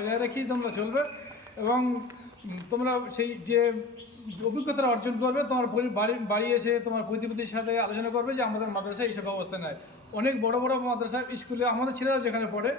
বজায় রেখেই তোমরা চলবে এবং তোমরা সেই যে অভিজ্ঞতা অর্জন করবে তোমার বাড়ি এসে তোমার প্রতিবেশীর সাথে আলোচনা করবে যে আমাদের মাদ্রাসায় এইসব ব্যবস্থা নেয়। অনেক বড় বড় মাদ্রাসা স্কুলে আমাদের ছেলেরা যেখানে পড়ে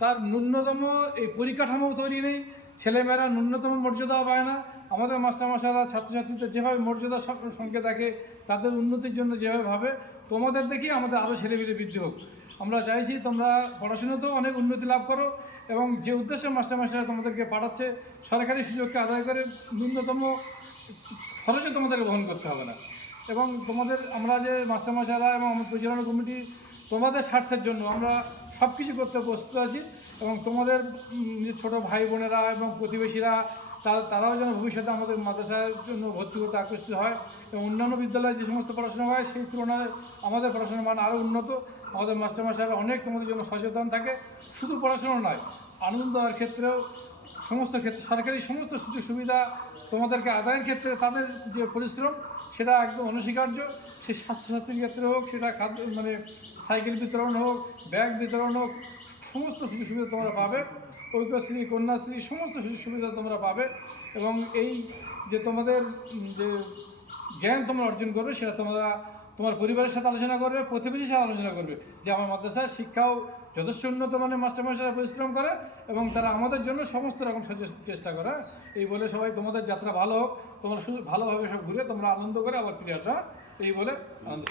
তার ন্যূনতম এই পরিকাঠামো তৈরি নেই, ছেলেমেয়েরা ন্যূনতম মর্যাদাও পায় না। আমাদের মাস্টারমশাইরা ছাত্রছাত্রীদের যেভাবে মর্যাদার সঙ্গে দেখে, তাদের উন্নতির জন্য যেভাবে ভাবে, তোমাদের দেখি আমাদের আরও ছেলেমেয়ে বৃদ্ধি হোক। আমরা চাইছি তোমরা পড়াশোনাতেও অনেক উন্নতি লাভ করো এবং যে উদ্দেশ্যে মাস্টারমশাইরা তোমাদেরকে পাঠাচ্ছে সরকারি সুযোগকে আদায় করে ন্যূনতম খরচে তোমাদেরকে বহন করতে হবে না। এবং তোমাদের আমরা যে মাস্টারমশাইরা এবং আমার পরিচালনা কমিটি তোমাদের স্বার্থের জন্য আমরা সব কিছু করতে প্রস্তুত আছি এবং তোমাদের যে ছোটো ভাই বোনেরা এবং প্রতিবেশীরা তারাও যেন ভবিষ্যতে আমাদের মাদ্রাসার জন্য ভর্তি করতে আকৃষ্ট হয় এবং অন্যান্য বিদ্যালয়ে যে সমস্ত পড়াশোনা হয় সেই তুলনায় আমাদের পড়াশোনার মান আরও উন্নত। আমাদের মাস্টারমশাইরা অনেক তোমাদের জন্য সচেতন থাকে, শুধু পড়াশোনা নয়, আনন্দ দেওয়ার ক্ষেত্রেও সমস্ত ক্ষেত্রে সরকারি সমস্ত সুযোগ সুবিধা তোমাদেরকে আদায়ের ক্ষেত্রে তাদের যে পরিশ্রম সেটা একদম অনস্বীকার্য। সে স্বাস্থ্যসাথীর ক্ষেত্রে হোক, সেটা খাদ্য সাইকেল বিতরণ হোক, ব্যাগ বিতরণ হোক, সমস্ত সুযোগ সুবিধা তোমরা পাবে। ঐক্যশ্রী, কন্যাশ্রী, সমস্ত সুযোগ সুবিধা তোমরা পাবে এবং এই যে তোমাদের যে জ্ঞান তোমরা অর্জন করবে সেটা তোমরা তোমার পরিবারের সাথে আলোচনা করবে, প্রতিবেশীর সাথে আলোচনা করবে যে আমার মাদ্রাসার শিক্ষাও যথেষ্ট উন্নত মানের মাস্টারমশাইরা পরিশ্রম করে এবং তারা আমাদের জন্য সমস্ত রকম চেষ্টা করে। এই বলে সবাই তোমাদের যাত্রা ভালো হোক, তোমরা শুধু ভালোভাবে সব ঘুরে তোমরা আনন্দ করে আবার ফিরে আসা, এই বলে আনন্দ।